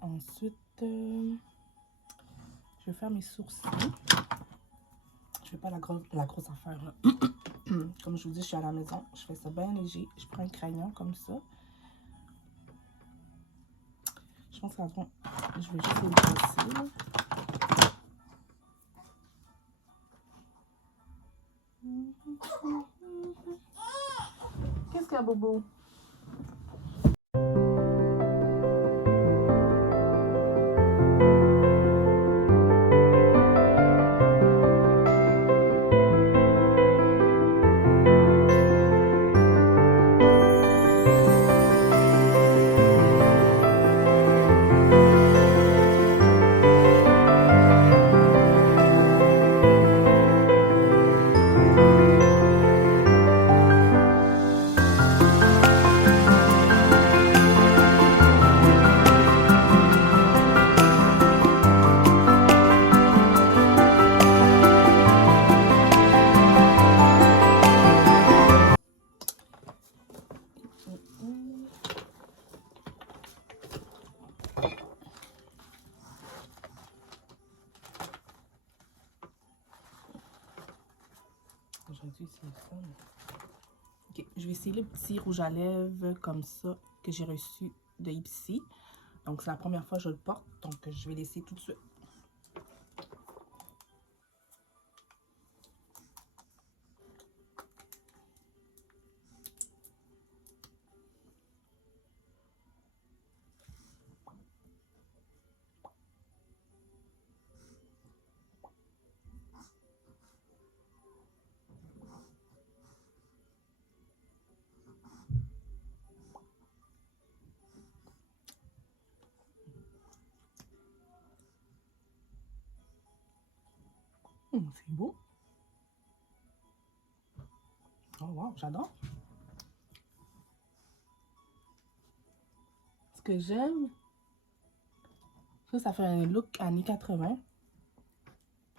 Ensuite, je vais faire mes sourcils. Je fais pas la grosse affaire là. Comme je vous dis, je suis à la maison. Je fais ça bien léger. Je prends un crayon comme ça. Je pense qu'avant, je vais juste les brosser. Qu'est-ce qu'il y a, Bobo? Aujourd'hui, c'est le fun. Ok, je vais essayer le petit rouge à lèvres comme ça que j'ai reçu de Ipsy. Donc, c'est la première fois que je le porte. Donc, je vais l'essayer tout de suite. C'est beau. Oh wow, j'adore. Ce que j'aime, ça fait un look années 80.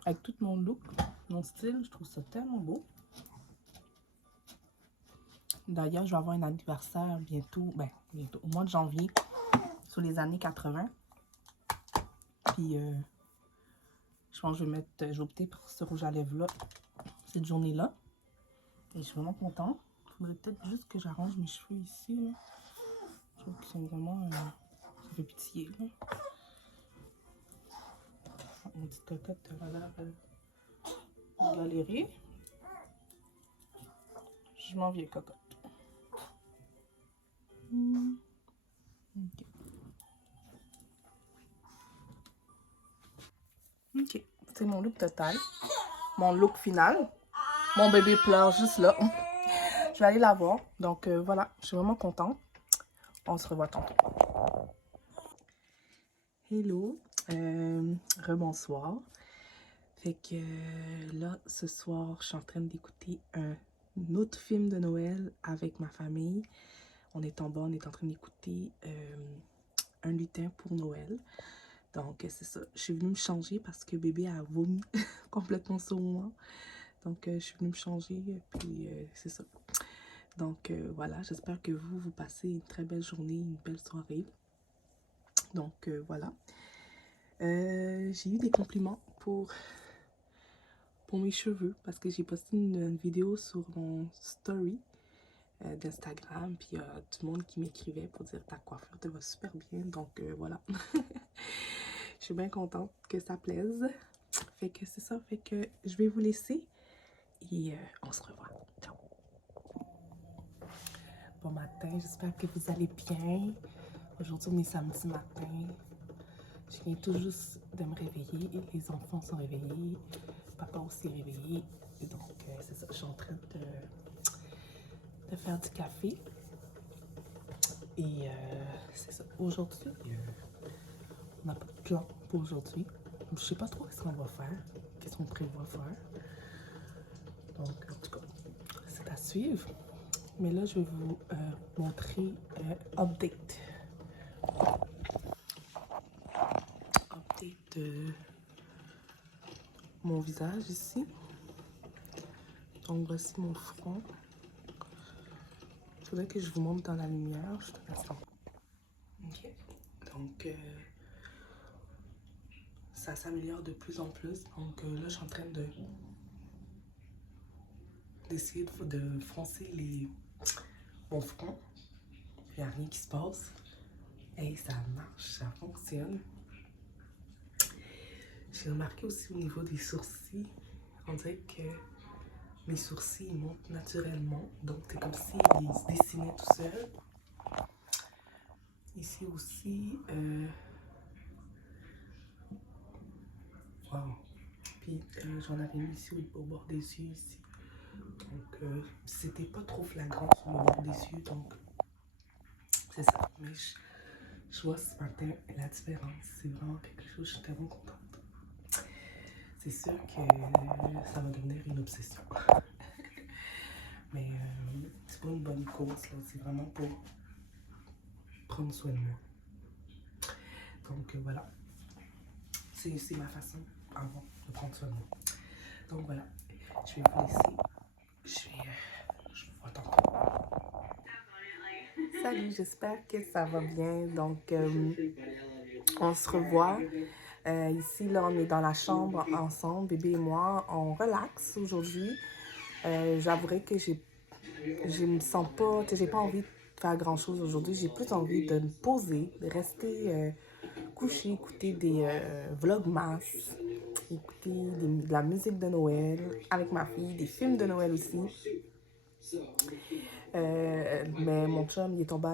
Avec tout mon look, mon style, je trouve ça tellement beau. D'ailleurs, je vais avoir un anniversaire bientôt, bientôt, au mois de janvier, sur les années 80. Puis, je pense que je vais opter pour ce rouge à lèvres-là, cette journée-là. Et je suis vraiment contente. Il faudrait peut-être juste que j'arrange mes cheveux ici, là. Je trouve qu'ils sont vraiment... ça fait pitié, là. Mon petite cocotte a l'air galérer. Je m'en viens, cocotte. Ok. Ok, c'est mon look total. Mon look final. Mon bébé pleure juste là. Je vais aller la voir. Donc voilà, je suis vraiment contente. On se revoit tantôt. Hello, rebonsoir. Fait que là, ce soir, je suis en train d'écouter un autre film de Noël avec ma famille. On est en bas, on est en train d'écouter Un lutin pour Noël. Donc, c'est ça. Je suis venue me changer parce que bébé a vomi complètement sur moi. Donc, je suis venue me changer, puis c'est ça. Donc, voilà, j'espère que vous passez une très belle journée, une belle soirée. Donc, voilà. J'ai eu des compliments pour mes cheveux parce que j'ai posté une vidéo sur mon story d'Instagram, puis il y a du monde qui m'écrivait pour dire ta coiffure te va super bien, donc voilà. Je suis bien contente que ça plaise. Fait que c'est ça, fait que je vais vous laisser et on se revoit. Ciao! Bon matin, j'espère que vous allez bien. Aujourd'hui, on est samedi matin. Je viens tout juste de me réveiller. Les enfants sont réveillés. Papa aussi est réveillé. Et donc, c'est ça. Je suis en train de faire du café. Et c'est ça. Aujourd'hui, on n'a pas de plan pour aujourd'hui. Je sais pas trop ce qu'on va faire. Qu'est-ce qu'on prévoit faire. Donc, en tout cas, c'est à suivre. Mais là, je vais vous montrer update. Update de mon visage ici. Donc, voici mon front. Il faudrait que je vous montre dans la lumière. Juste un instant. Ok. Donc, ça s'améliore de plus en plus. Donc, là, je suis en train d'essayer de froncer mon front. Il n'y a rien qui se passe. Et ça marche, ça fonctionne. J'ai remarqué aussi au niveau des sourcils, on dirait que mes sourcils ils montent naturellement. Donc c'est comme s'ils se dessinaient tout seuls. Ici aussi, wow. Puis j'en avais mis ici au bord des yeux ici. Donc c'était pas trop flagrant sur le bord des yeux, donc c'est ça. Mais je vois ce matin la différence. C'est vraiment quelque chose, je suis tellement contente. C'est sûr que ça va devenir une obsession. Mais c'est pas une bonne cause, là. C'est vraiment pour prendre soin de moi. Donc voilà. C'est ma façon avant de prendre soin de moi. Donc voilà. Je vais vous laisser. Je vous vois tantôt. Salut, j'espère que ça va bien. Donc on se revoit. Ici, là, on est dans la chambre ensemble, bébé et moi. On relaxe aujourd'hui. J'avouerai que je me sens pas, j'ai pas envie de faire grand chose aujourd'hui. J'ai plus envie de me poser, de rester couchée, écouter des vlogmas, écouter de la musique de Noël avec ma fille, des films de Noël aussi. Mais mon chum, il est tombé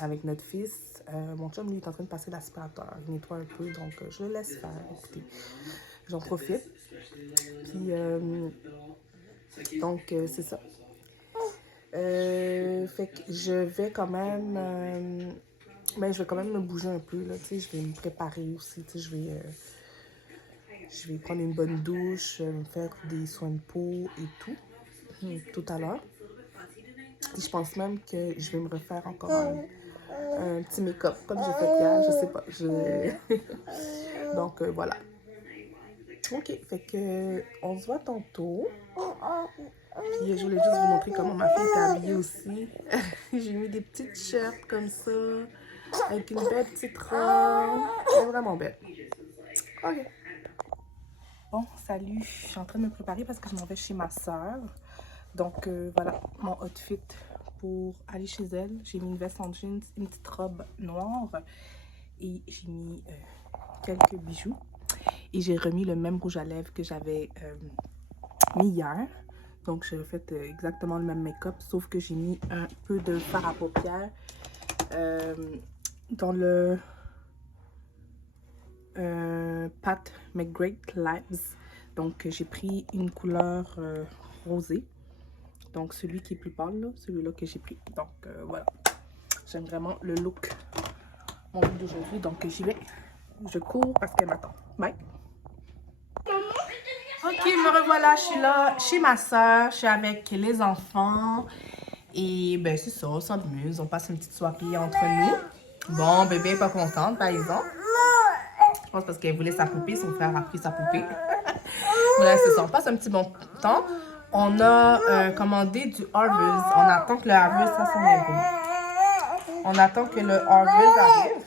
avec notre fils. Mon chum, lui, est en train de passer l'aspirateur. Il nettoie un peu, donc je le laisse faire. Écoutez, j'en profite. Puis, donc, c'est ça. Fait que je vais quand même... je vais quand même me bouger un peu, là, tu sais, je vais me préparer aussi, tu sais, je vais prendre une bonne douche, me faire des soins de peau et tout à l'heure. Et je pense même que je vais me refaire encore un petit make-up, comme j'ai fait hier, je sais pas. Donc, voilà. Ok, fait que on se voit tantôt. Puis je voulais juste vous montrer comment ma fille était habillée aussi. J'ai mis des petites shirts comme ça, avec une belle petite robe. Elle est vraiment belle. Ok. Bon, salut. Je suis en train de me préparer parce que je m'en vais chez ma soeur. Donc voilà mon outfit pour aller chez elle. J'ai mis une veste en jeans, une petite robe noire et j'ai mis quelques bijoux. Et j'ai remis le même rouge à lèvres que j'avais mis hier. Donc j'ai refait exactement le même make-up, sauf que j'ai mis un peu de fard à paupières dans le Pat McGrath Labs. Donc j'ai pris une couleur rosée. Donc celui qui est plus pâle, celui-là que j'ai pris. Donc voilà. J'aime vraiment le look, mon look d'aujourd'hui. Donc j'y vais. Je cours parce qu'elle m'attend. Bye. Ok, me revoilà. Je suis là chez ma soeur. Je suis avec les enfants. Et ben c'est ça, on s'amuse. On passe une petite soirée entre nous. Bon, bébé n'est pas contente, par exemple. Je pense parce qu'elle voulait sa poupée. Son frère a pris sa poupée. Bref, c'est ça. On passe un petit bon temps. On a commandé du Harvest. On attend que le Harvest, ça s'en est bon. On attend que le Harvest arrive.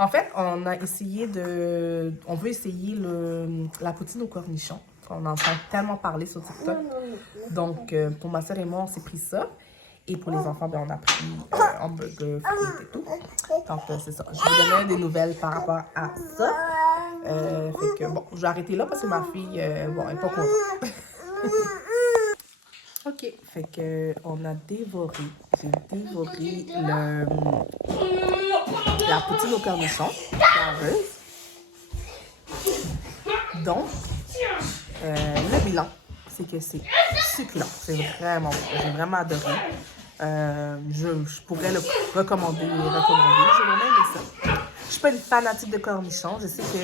En fait, on a essayé de... On veut essayer la poutine au cornichon. On entend tellement parler sur TikTok. Donc, pour ma soeur et moi, on s'est pris ça. Et pour les enfants, ben, on a pris hamburger, frites et tout. Donc, c'est ça. Je vous donnais des nouvelles par rapport à ça. Fait que, bon, je vais arrêter là parce que ma fille, bon, elle n'est pas contente. OK. Fait que, on a dévoré. J'ai dévoré la poutine au cornichon. Donc, le bilan, c'est que c'est succulent. C'est vraiment bon. J'ai vraiment adoré. Je pourrais le recommander et recommander. J'ai vraiment aimé ça. Je suis pas une fanatique de cornichons. Je sais que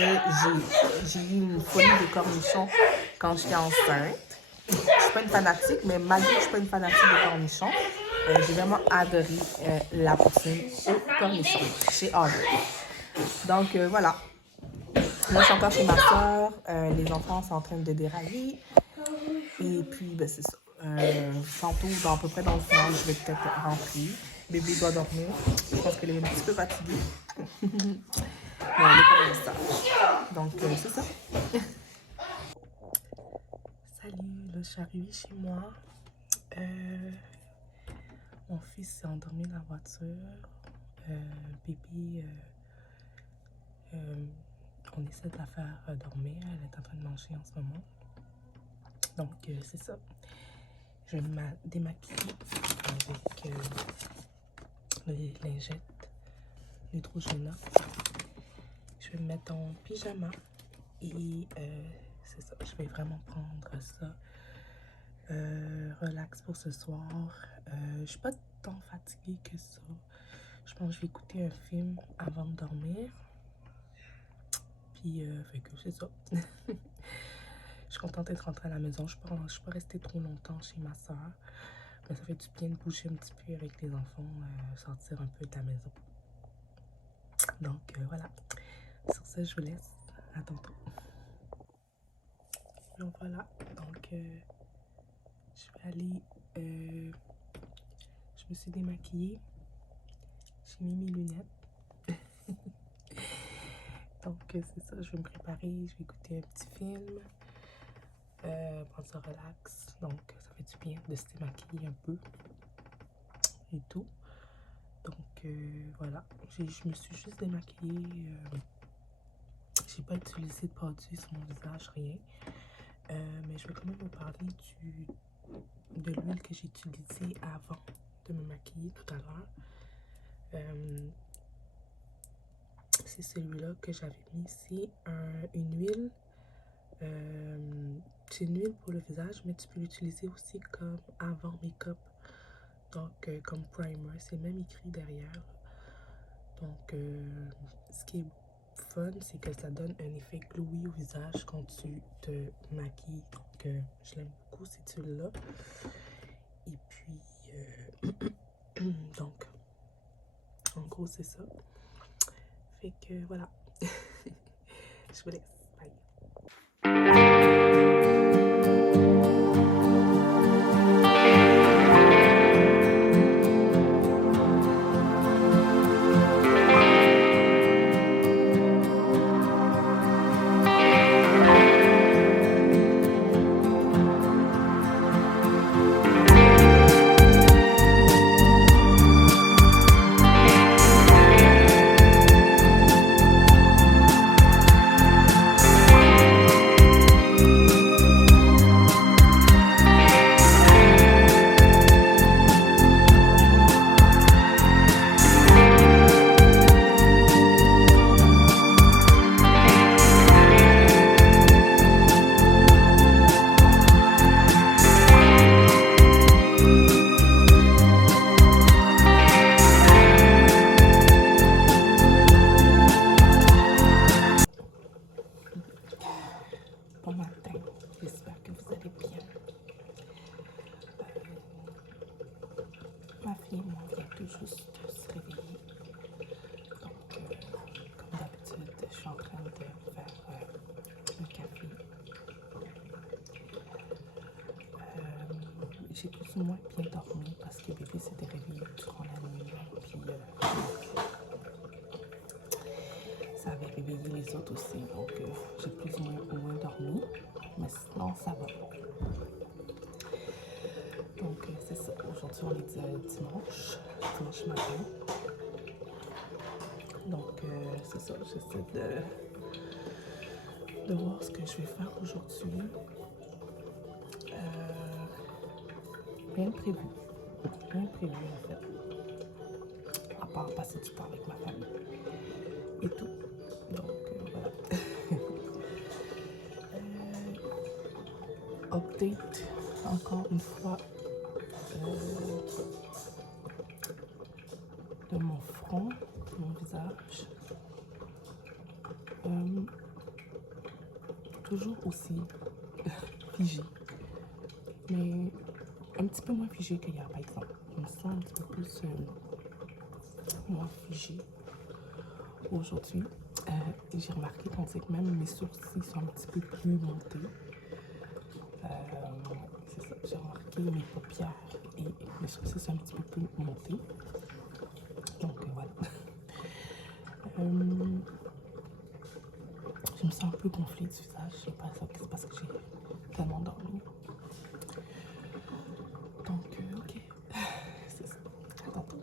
j'ai eu une folie de cornichons quand j'étais enceinte. Je suis pas une fanatique, mais malgré que je suis pas une fanatique de cornichons, j'ai vraiment adoré la poutine au cornichon chez Harvey. Donc, voilà. Là, je suis encore chez ma soeur. Les enfants sont en train de dérailler. Et puis, ben, c'est ça. Tantôt, à peu près dans le final, je vais peut-être rentrer. Bébé doit dormir. Je pense qu'elle est un petit peu fatiguée. Mais elle est quand même ça. Donc, c'est ça. Salut, là, je suis arrivée chez moi. Mon fils s'est endormi dans la voiture. Bébé, on essaie de la faire dormir. Elle est en train de manger en ce moment. Donc, c'est ça. Je vais me démaquiller avec les lingettes Neutrogena. Je vais me mettre en pyjama et c'est ça. Je vais vraiment prendre ça. Relax pour ce soir. Je suis pas tant fatiguée que ça. Je pense que je vais écouter un film avant de dormir. Puis, fait que c'est ça. Je suis contente d'être rentrée à la maison. Je ne suis pas restée trop longtemps chez ma soeur. Mais ça fait du bien de bouger un petit peu avec les enfants, sortir un peu de la maison. Donc, voilà. Sur ce, je vous laisse. À tantôt. Donc, voilà. Donc, je vais aller... je me suis démaquillée. J'ai mis mes lunettes. Donc, c'est ça. Je vais me préparer. Je vais écouter un petit film. Prendre ça relax. Donc, ça fait du bien de se démaquiller un peu. Et tout. Donc, voilà. Je me suis juste démaquillée. J'ai pas utilisé de produit sur mon visage, rien. Mais je vais quand même vous parler de l'huile que j'ai utilisée avant de me maquiller tout à l'heure. C'est celui-là que j'avais mis. C'est une huile. C'est une huile pour le visage, mais tu peux l'utiliser aussi comme avant make-up. Donc, comme primer. C'est même écrit derrière. Donc, ce qui est fun, c'est que ça donne un effet glowy au visage quand tu te maquilles. Donc, je l'aime beaucoup cette huile-là. Et puis, donc, en gros, c'est ça. Fait que, voilà. Je vous laisse. Bye. Bon matin, j'espère que vous allez bien. Ma fille, moi, vient tout juste de se réveiller. Donc, comme d'habitude, je suis en train de faire un café. J'ai plus ou moins bien dormi parce que bébé s'était réveillé durant la nuit. Puis, réveiller les autres aussi. Donc, j'ai plus ou moins dormi. Mais sinon, ça va. Donc, c'est ça. Aujourd'hui, on est dimanche matin. Donc, c'est ça. J'essaie de voir ce que je vais faire aujourd'hui. Rien de prévu. Rien de prévu, en fait. À part passer du temps avec ma famille. Et tout. Donc, voilà. Update, encore une fois, de mon front, de mon visage. Toujours aussi figé. Mais un petit peu moins figé qu'hier, par exemple. Je me sens un petit peu plus moins figé aujourd'hui. J'ai remarqué qu'on dirait que même mes sourcils sont un petit peu plus montés. C'est ça, j'ai remarqué mes paupières et mes sourcils sont un petit peu plus montés. Donc voilà. Je me sens un peu gonflée du visage. Je sais pas ça, c'est parce que j'ai tellement dormi. Donc ok, c'est ça. À tantôt.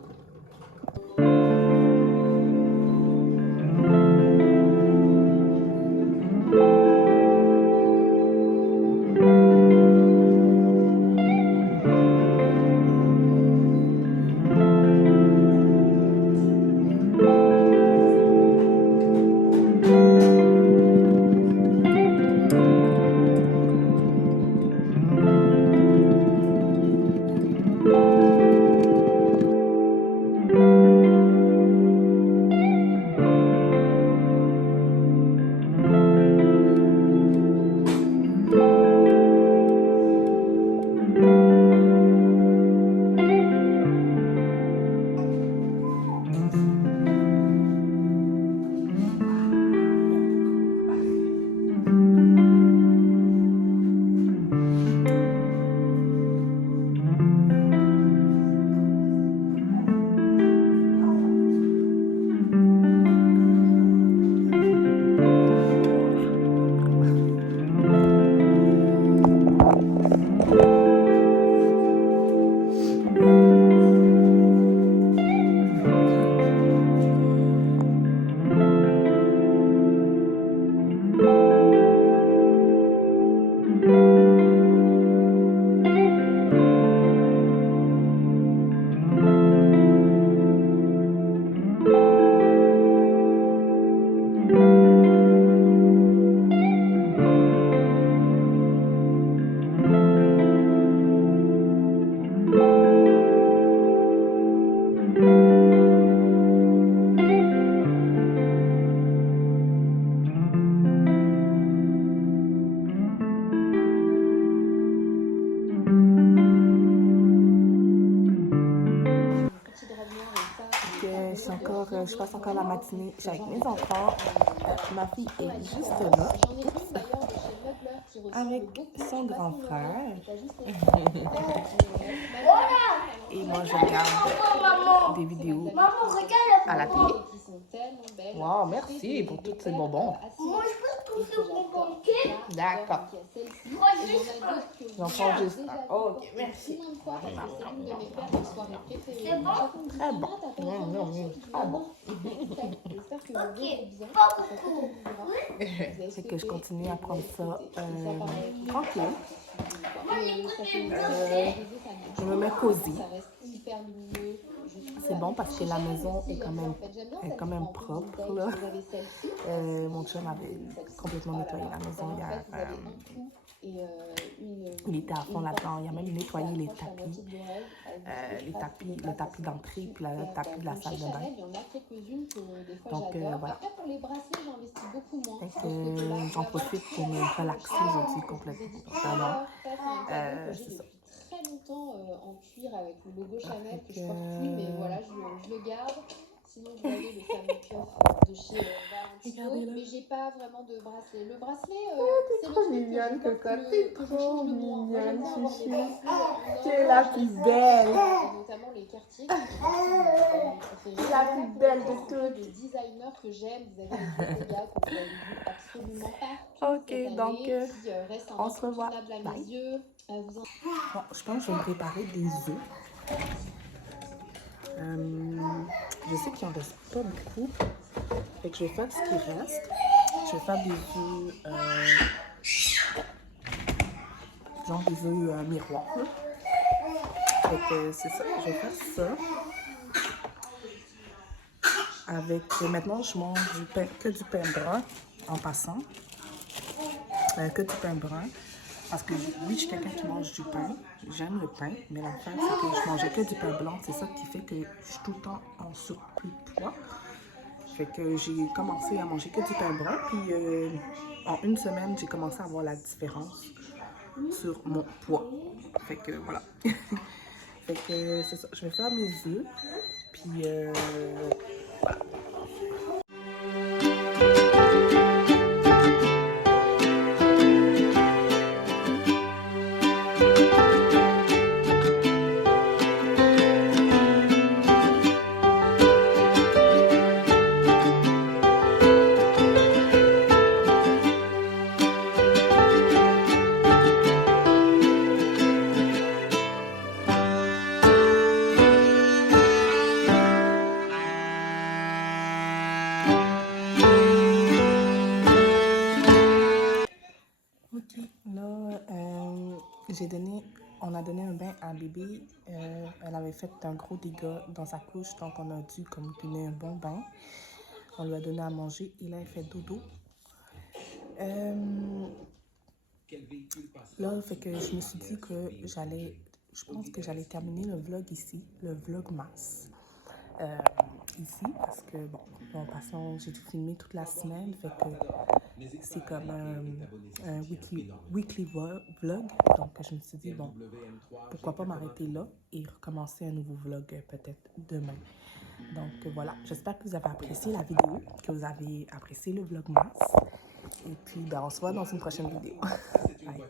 Je passe encore la matinée. Je suis avec mes enfants. Ma fille est juste là. Avec son grand frère. Et moi, je regarde des vidéos à la télé. Wow, merci pour tous ces bonbons. Moi, je peux tous ces bonbons, ok? D'accord. Moi, juste J'en prends juste un. Ok, merci. C'est bon? Très bon. Très bon. Ok, pas beaucoup. C'est que je continue à prendre ça tranquille. Je me mets cosy. C'est bon parce que la maison est quand même propre, là. Mon chum avait complètement nettoyé la maison hier. Il était à fond là-dedans. Il a même nettoyé les tapis. Le tapis d'entrée puis le tapis de la salle de bain. Donc voilà. J'en profite pour me relaxer aujourd'hui complètement. Vraiment. C'est ça. Très longtemps en cuir avec le logo Chanel que je porte plus, mais voilà, je le garde. Sinon, vous avez le fameux piof de chez Valentino, Regardez-le. mais j'ai pas vraiment de bracelet. Le bracelet, t'es c'est le trop truc mignonne, que je Coco, porte t'es que je trop change le moins. Moi, j'aime mignonne, bien avoir des chouchou. bracelets en Tu or, es la je plus les belle. et notamment les quartiers. Tu es la plus belle de toutes. Des designers que j'aime, vous avez les Bottega que vous avez vu absolument partout Ok, cette donc année, qui reste un on se revoit. incontournable à mes Bye. yeux. Bon, je pense que je vais me préparer des œufs. Je sais qu'il en reste pas beaucoup. Fait que je vais faire ce qui reste. Je vais faire des œufs, genre des œufs miroirs. Fait que c'est ça, je vais faire ça. Avec, maintenant je mange du pain, que du pain brun en passant. Que du pain brun. Parce que oui, je suis quelqu'un qui mange du pain. J'aime le pain, mais l'affaire, c'est que je mangeais que du pain blanc. C'est ça qui fait que je suis tout le temps en surplus de poids. Fait que j'ai commencé à manger que du pain brun. Puis en une semaine, j'ai commencé à voir la différence sur mon poids. Fait que voilà. Fait que c'est ça. Je vais faire mes œufs. Puis voilà. Ok, là, on a donné un bain à bébé. Elle avait fait un gros dégât dans sa couche, donc on a dû comme donner un bon bain. On lui a donné à manger et là, elle fait dodo. Là, fait que je me suis dit que je pense que j'allais terminer le vlog ici, le vlogmas. Ici, parce que bon, en passant, j'ai tout filmé toute la semaine, fait que c'est comme un weekly vlog. Donc, je me suis dit, bon, pourquoi pas m'arrêter là et recommencer un nouveau vlog peut-être demain. Donc, voilà, j'espère que vous avez apprécié la vidéo, que vous avez apprécié le vlogmas. Et puis, ben, on se voit dans une prochaine vidéo. Bye.